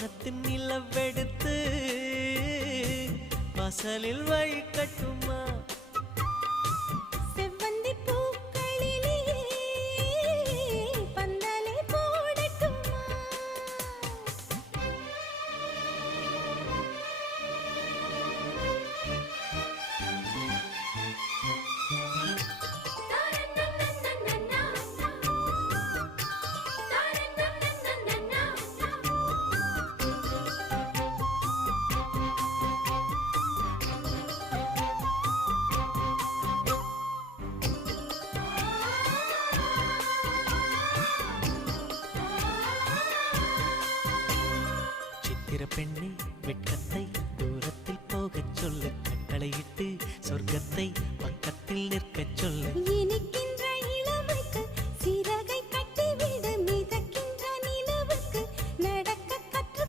வானத்தின் நிலவெடுத்து வாசலில் வழிகட்டுமா செவ்வந்தி பூக்களிலே பந்தலை போடட்டுமா பெண்ணே வெட்கத்தை தூரத்தில் போகச் சொல்லு கட்டளையிட்டு சொர்க்கத்தை பக்கத்தில் நிற்கச் சொல்லு இனிக்கின்ற